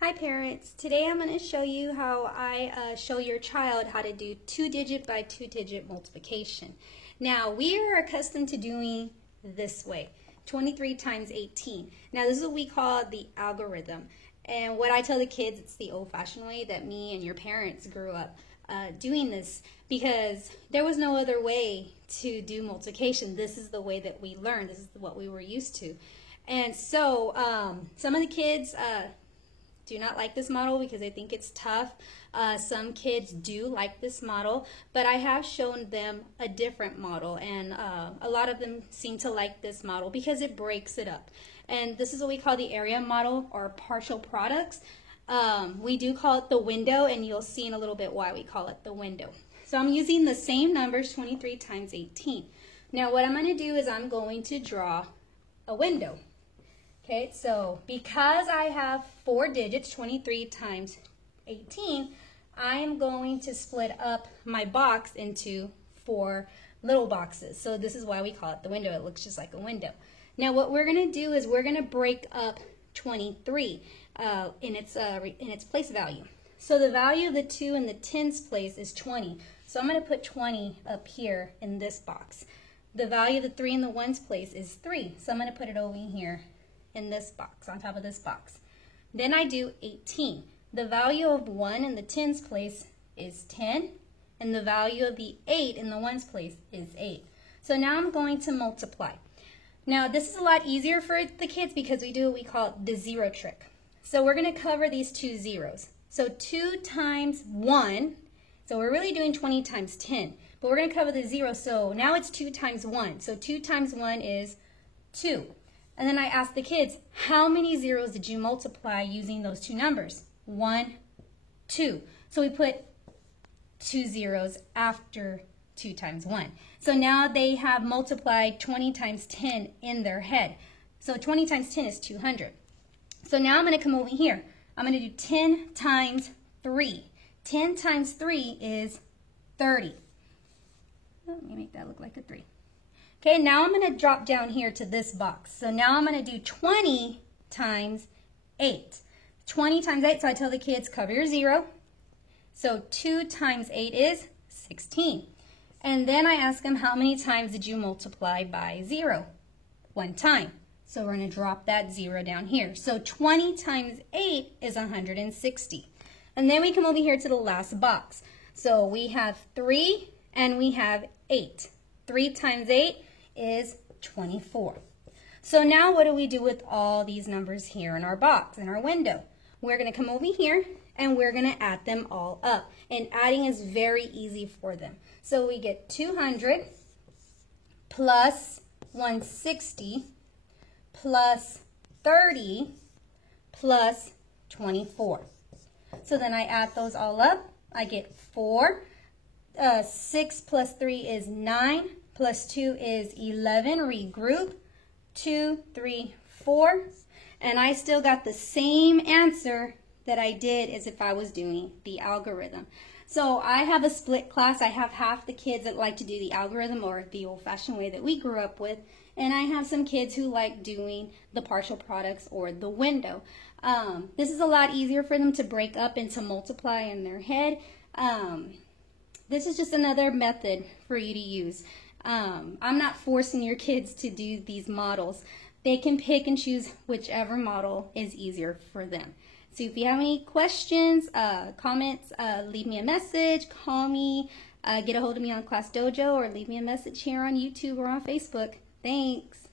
Hi parents, today I'm going to show you how I show your child how to do 2-digit by 2-digit multiplication. Now we are accustomed to doing this way, 23 times 18. Now this is what we call the algorithm, and what I tell the kids, it's the old-fashioned way that me and your parents grew up doing this, because there was no other way to do multiplication. This is the way that we learned, this is what we were used to. And so some of the kids do not like this model because they think it's tough. Some kids do like this model, but I have shown them a different model, and a lot of them seem to like this model because it breaks it up. And this is what we call the area model, or partial products. We do call it the window, and you'll see in a little bit why we call it the window. So I'm using the same numbers, 23 times 18. Now what I'm going to do is I'm going to draw a window. Okay, so because I have 4 digits, 23 times 18, I am going to split up my box into 4 little boxes. So this is why we call it the window. It looks just like a window. Now what we're going to do is we're going to break up 23 in its place value. So the value of the 2 in the tens place is 20. So I'm going to put 20 up here in this box. The value of the 3 in the ones place is 3. So I'm going to put it over here in this box, on top of this box. Then I do 18. The value of 1 in the tens place is 10, and the value of the 8 in the ones place is 8. So now I'm going to multiply. Now this is a lot easier for the kids because we do what we call the zero trick. So we're going to cover these 2 zeros. So 2 times 1, so we're really doing 20 times 10, but we're going to cover the 0, so now it's 2 times 1. So 2 times 1 is 2. And then I ask the kids, how many zeros did you multiply using those 2 numbers? 1, 2. So we put 2 zeros after 2 times 1. So now they have multiplied 20 times 10 in their head. So 20 times 10 is 200. So now I'm going to come over here. I'm going to do 10 times 3. 10 times 3 is 30. Let me make that look like a 3. Okay, now I'm going to drop down here to this box. So now I'm going to do 20 times 8. 20 times 8, so I tell the kids, cover your 0. So 2 times 8 is 16. And then I ask them, how many times did you multiply by 0? 1 time. So we're going to drop that 0 down here. So 20 times 8 is 160. And then we come over here to the last box. So we have 3 and we have 8. 3 times 8 is 24. So now what do we do with all these numbers here in our box, in our window? We're going to come over here and we're going to add them all up. And adding is very easy for them. So we get 200 plus 160 plus 30 plus 24. So then I add those all up. I get 4. 6 plus 3 is 9. Plus 2 is 11. Regroup. 2, 3, 4. And I still got the same answer that I did as if I was doing the algorithm. So I have a split class. I have half the kids that like to do the algorithm, or the old-fashioned way that we grew up with. And I have some kids who like doing the partial products or the window. This is a lot easier for them to break up and to multiply in their head. This is just another method for you to use. I'm not forcing your kids to do these models. They can pick and choose whichever model is easier for them. So if you have any questions, comments, leave me a message, call me, get a hold of me on Class Dojo, or leave me a message here on YouTube or on Facebook. Thanks.